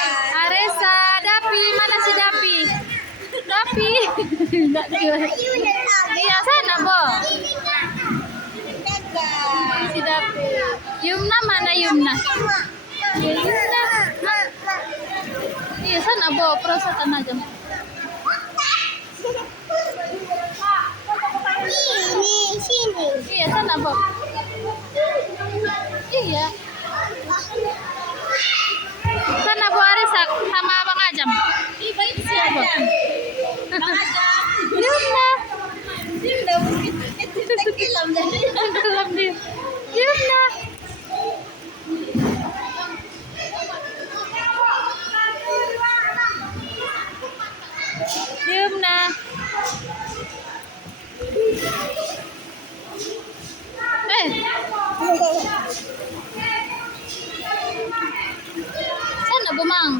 Aresa, Dapi, mana si Dapi? Dapi. Iya, sana, Bo. Si Dapi. Yumna mana Yumna? Iya, Yumna. Iya, sana, Bo. Perosotan aja. Sini. Iya, sana, Bo. Iya. Sana, Bu Arisa sama Bang Ajam. Siapa? Yumna. Tenggelam dia. Yumna. Yumna. Sana, Bu Mang.